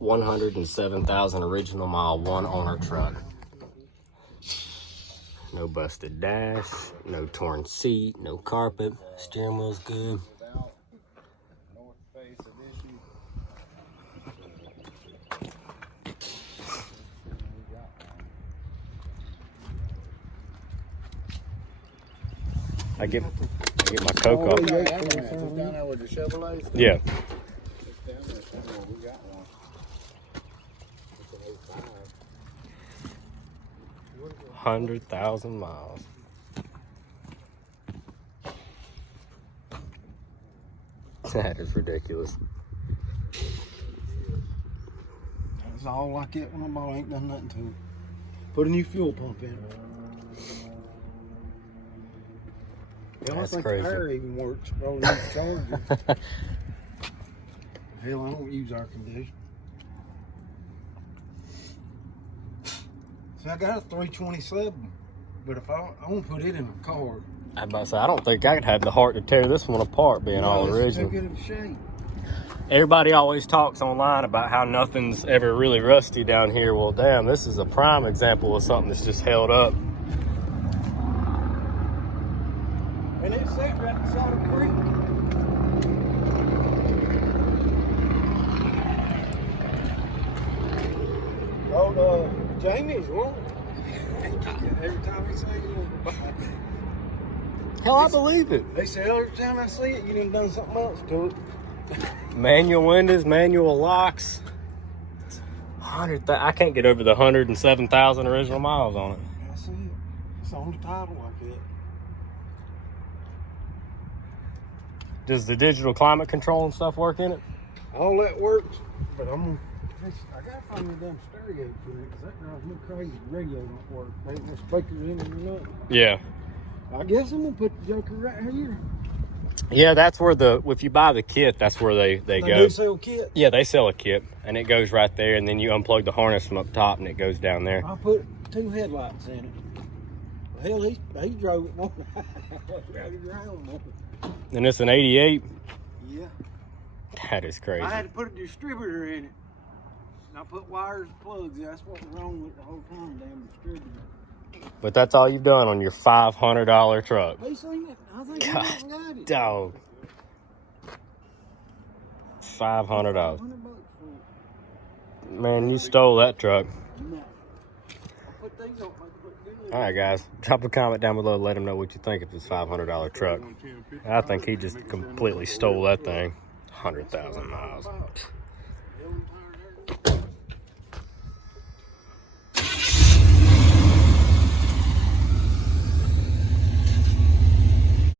$107,000 original mile, one owner truck. No busted dash, no torn seat, no carpet. Steering wheel's good. I get my Coke off. Down there with the Chevrolet. Yeah. We got one. 100,000 miles. That is ridiculous. That's all I get when I bought. Ain't done nothing to it. Put a new fuel pump in. I don't think crazy. the air even works. Probably need to charge it. Hell, I don't use air conditioning. See, I got a 327, but if I want to put it in a car. I about to say, I don't think I'd have the heart to tear this one apart being all original. Too good of a shape. Everybody always talks online about how nothing's ever really rusty down here. Well, damn, this is a prime example of something that's just held up. And it's set right beside a creek. Oh, Jamie's one. Every time he says he wants to buy it. Hell, I believe it. They say every time I see it, you done something else to it. Manual windows, manual locks. 100,000. I can't get over the 107,000 original miles on it. That's it. It's on the title like that. Does the digital climate control and stuff work in it? All that works, but I gotta find the damn stereo for it, because that drives me crazy. The radio don't work. There ain't no speakers in it or nothing. Yeah. I guess I'm gonna put the joker right here. Yeah, that's where if you buy the kit, that's where they go. They do sell kits. Yeah, they sell a kit, and it goes right there, and then you unplug the harness from up top, and it goes down there. I put 2 headlights in it. Hell, he drove it more. And it's an 88. Yeah. That is crazy. I had to put a distributor in it. And I put wires and plugs. That's what was wrong with the whole time, damn distributor. But that's all you've done on your $500 truck. They seen it. I think God, I got it. dog. $500. $500 for it. Man, you stole that truck. No. I put these on. All right, guys. Drop a comment down below. Let him know what you think of this $500 truck. I think he just completely stole that thing. 100,000 miles.